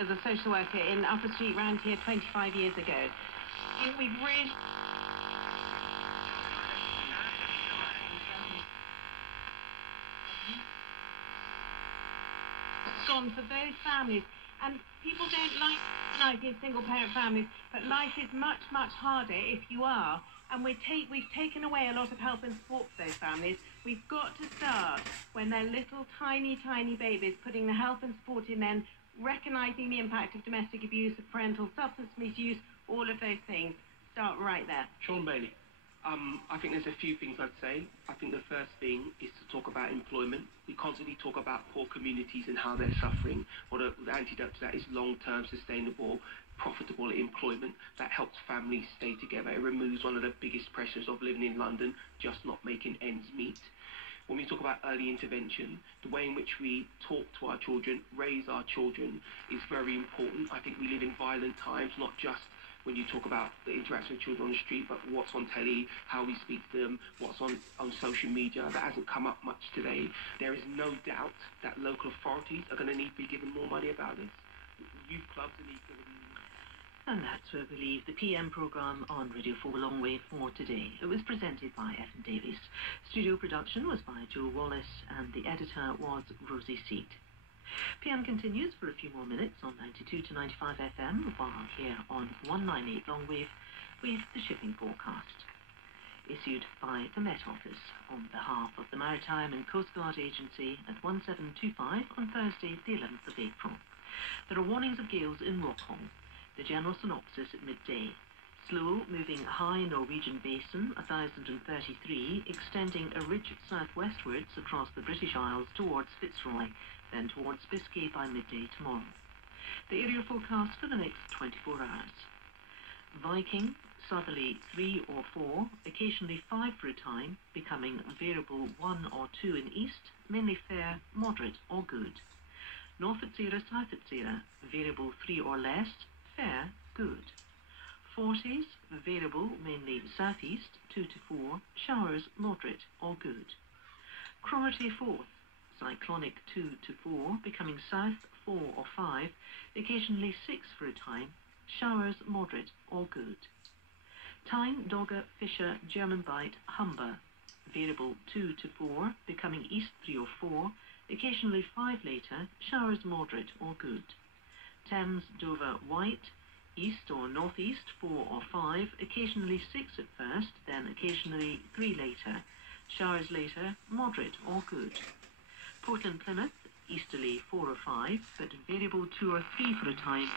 as a social worker in Upper Street round here 25 years ago. We've really gone for those families, and people don't like these single-parent families, but life is much, much harder if you are. And we've taken away a lot of help and support for those families. We've got to start when they're little, tiny, tiny babies, putting the help and support in then, recognising the impact of domestic abuse, of parental substance misuse, all of those things. Start right there. Sean Bailey. I think there's a few things I'd say. I think the first thing is to talk about employment. We constantly talk about poor communities and how they're suffering. The antidote to that is long-term, sustainable, profitable employment that helps families stay together. It removes one of the biggest pressures of living in London, just not making ends meet. When we talk about early intervention, the way in which we talk to our children, raise our children, is very important. I think we live in violent times, not just when you talk about the interaction with children on the street, but what's on telly, how we speak to them, what's on social media. That hasn't come up much today. There is no doubt that local authorities are going to need to be given more money about this. Youth clubs are going to be... And that's where we leave the PM programme on Radio 4 Longwave for today. It was presented by Evan Davies. Studio production was by Joe Wallace, and the editor was Rosie Seat. PM continues for a few more minutes on 92 to 95 FM, while here on 198 Longwave with the shipping forecast. Issued by the Met Office on behalf of the Maritime and Coast Guard Agency at 1725 on Thursday, the 11th of April. There are warnings of gales in Rockhall. The general synopsis at midday. Slow moving high Norwegian basin, 1033, extending a ridge southwestwards across the British Isles towards Fitzroy, then towards Biscay by midday tomorrow. The area forecast for the next 24 hours. Viking, southerly 3 or 4, occasionally 5 for a time, becoming variable 1 or 2 in east, mainly fair, moderate or good. North at Sierra, south at Sierra, variable 3 or less, fair, good. 40s, variable, mainly southeast, 2 to 4, showers moderate or good. Cromarty 4th, cyclonic 2 to 4, becoming south 4 or 5, occasionally 6 for a time, showers moderate or good. Tyne, Dogger, Fisher, German Bight, Humber, variable 2 to 4, becoming east 3 or 4, occasionally 5 later, showers moderate or good. Thames, Dover, White, east or northeast 4 or 5, occasionally 6 at first, then occasionally 3 later, showers later, moderate or good. Portland, Plymouth, easterly 4 or 5, but variable 2 or 3 for a time.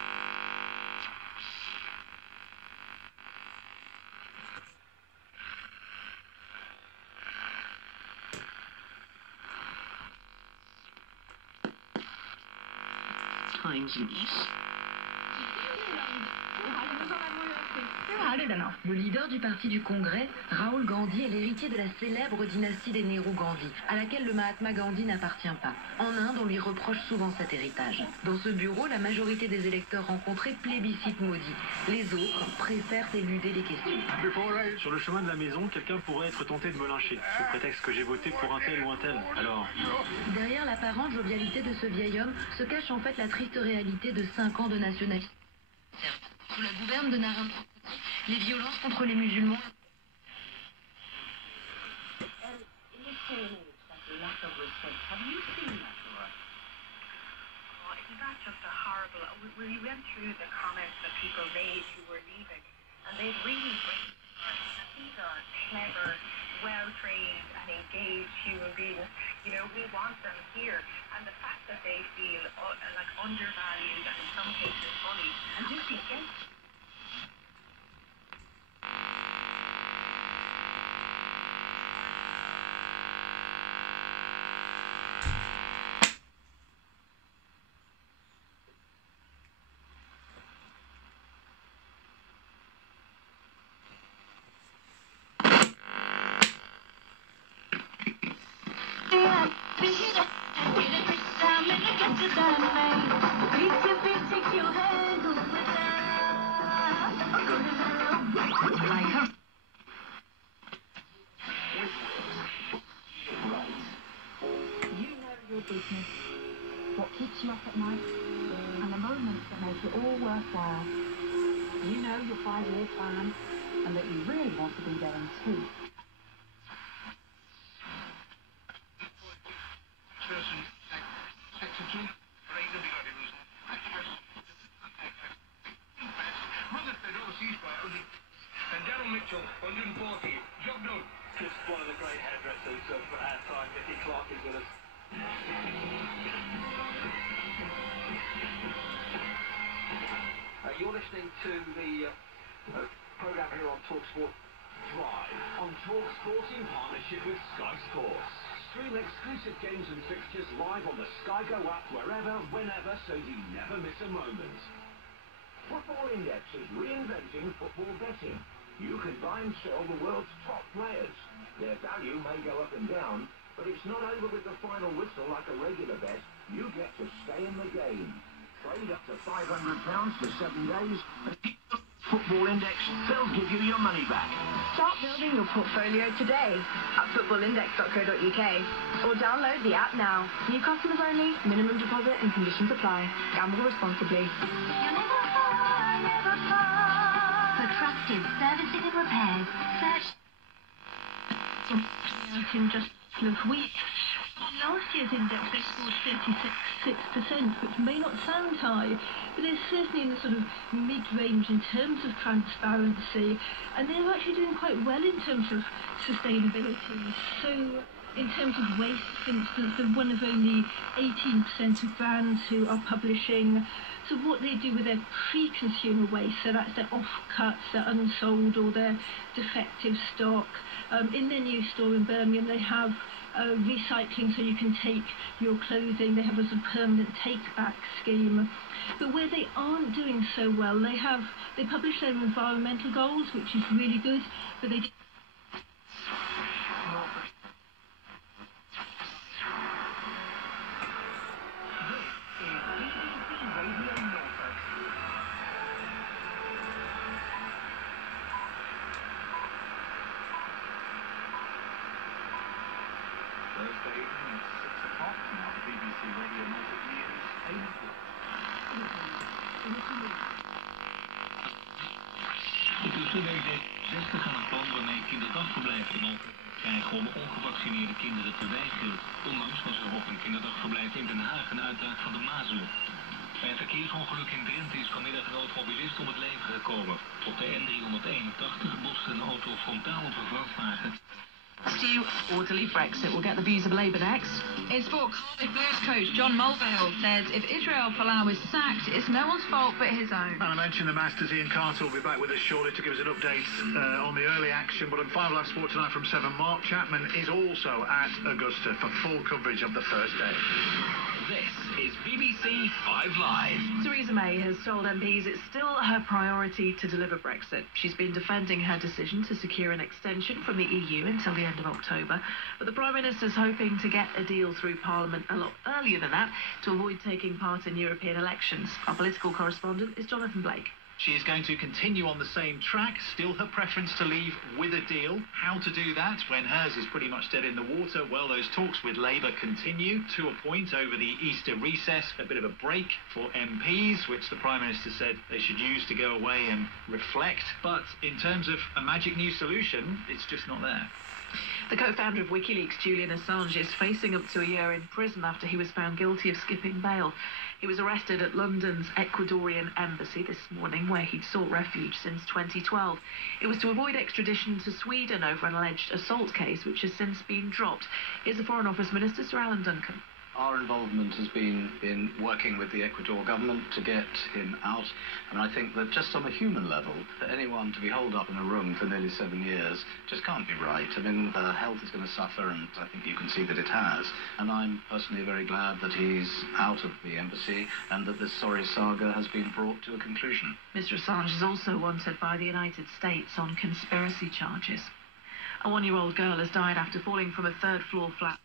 Times in east. Le leader du parti du Congrès, Rahul Gandhi, est l'héritier de la célèbre dynastie des Nehru Gandhi, à laquelle le Mahatma Gandhi n'appartient pas. En Inde, on lui reproche souvent cet héritage. Dans ce bureau, la majorité des électeurs rencontrés plébiscitent Modi. Les autres préfèrent éluder les questions. Sur le chemin de la maison, quelqu'un pourrait être tenté de me lyncher, sous prétexte que j'ai voté pour un tel ou un tel. Alors... Derrière l'apparente jovialité de ce vieil homme se cache en fait la triste réalité de 5 ans de nationalisme. Sous la gouverne de Narendra Modi, les violences contre les musulmans. We went through the comments that people made who were leaving, and they'd really brainstormed. These are clever, well-trained and engaged human beings. You know, we want them here. And the fact that they feel like undervalued and in some cases bullied, and just against. Business. What keeps you up at night? and the moments that make it all worthwhile. You know your 5-year plan and that you really want to be there in 2. And Darryl Mitchell, 140. Job done. Just one of the great hairdressers of our time, Nicky Clark, is with us. You're listening to the programme here on TalkSport Drive. On TalkSport in partnership with Sky Sports. Stream exclusive games and fixtures live on the Sky Go app wherever, whenever, so you never miss a moment. Football Index is reinventing football betting. You can buy and sell the world's top players. Their value may go up and down, but it's not over with the final whistle like a regular bet. You get to stay in the game. Trade up to £500 for 7 days. Football Index, they'll give you your money back. Start building your portfolio today at footballindex.co.uk or download the app now. New customers only, minimum deposit and conditions apply. Gamble responsibly. For trusted servicing and repairs, search out in just a couple of weeks. Last year's index they scored 36%, which may not sound high, but they're certainly in the sort of mid-range in terms of transparency, and they're actually doing quite well in terms of sustainability. So in terms of waste, for instance, they're one of only 18% of brands who are publishing so what they do with their pre-consumer waste, so that's their offcuts, their unsold or their defective stock. In their new store in Birmingham, they have recycling, so you can take your clothing. They have a sort of permanent take-back scheme. But where they aren't doing so well, they publish their environmental goals, which is really good, but they Thursday evening at 6 o'clock, now the BBC Radio Norfolk News, 8 o'clock. De tussenweek 60 aan het plan waarmee kinderdagverblijven in Alphen krijgen om ongevaccineerde kinderen te weigeren. Onlangs was er op een kinderdagverblijf in Den Haag een uitbraak van de mazelen. Bij een verkeersongeluk in Drenthe is vanmiddag een automobilist om het leven gekomen. Op de N381 botste een auto frontaal op een vrachtwagen. Orderly Brexit will get the views of Labour next. In sport, Cardiff Blues coach John Mulvihill says if Israel Folau is sacked, it's no one's fault but his own. And I mentioned the Masters. Ian Carter will be back with us shortly to give us an update on the early action. But on 5 Live Sport tonight from 7, Mark Chapman is also at Augusta for full coverage of the first day. This is BBC 5 Live. Theresa May has told MPs it's still her priority to deliver Brexit. She's been defending her decision to secure an extension from the EU until the end of October, but the Prime Minister's hoping to get a deal through Parliament a lot earlier than that to avoid taking part in European elections. Our political correspondent is Jonathan Blake. She is going to continue on the same track, still her preference to leave with a deal. How to do that when hers is pretty much dead in the water? Well, those talks with Labour continue to a point over the Easter recess, a bit of a break for MPs, which the Prime Minister said they should use to go away and reflect. But in terms of a magic new solution, it's just not there. The co-founder of WikiLeaks, Julian Assange, is facing up to a year in prison after he was found guilty of skipping bail. He was arrested at London's Ecuadorian embassy this morning, where he'd sought refuge since 2012. It was to avoid extradition to Sweden over an alleged assault case, which has since been dropped. Here's the Foreign Office Minister, Sir Alan Duncan. Our involvement has been in working with the Ecuador government to get him out. And I think that just on a human level, for anyone to be holed up in a room for nearly 7 years just can't be right. I mean, health is going to suffer, and I think you can see that it has. And I'm personally very glad that he's out of the embassy and that this sorry saga has been brought to a conclusion. Mr. Assange is also wanted by the United States on conspiracy charges. A 1-year-old girl has died after falling from a third-floor flat.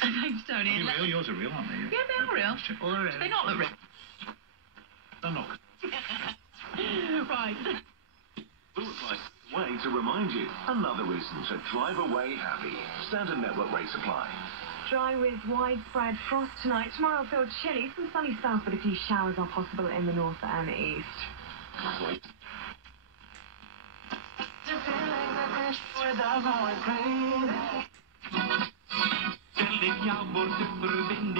Thanks, Tony. Yours are real, aren't they? Yeah, they are real. All around. They not look real. They're not. Right. Way to remind you. Another reason to drive away happy. Standard Network rate supply. Dry with widespread frost tonight. Tomorrow feel chilly. Some sunny stuff, but a few showers are possible in the north and east. Stel ik jou voor de verbinding.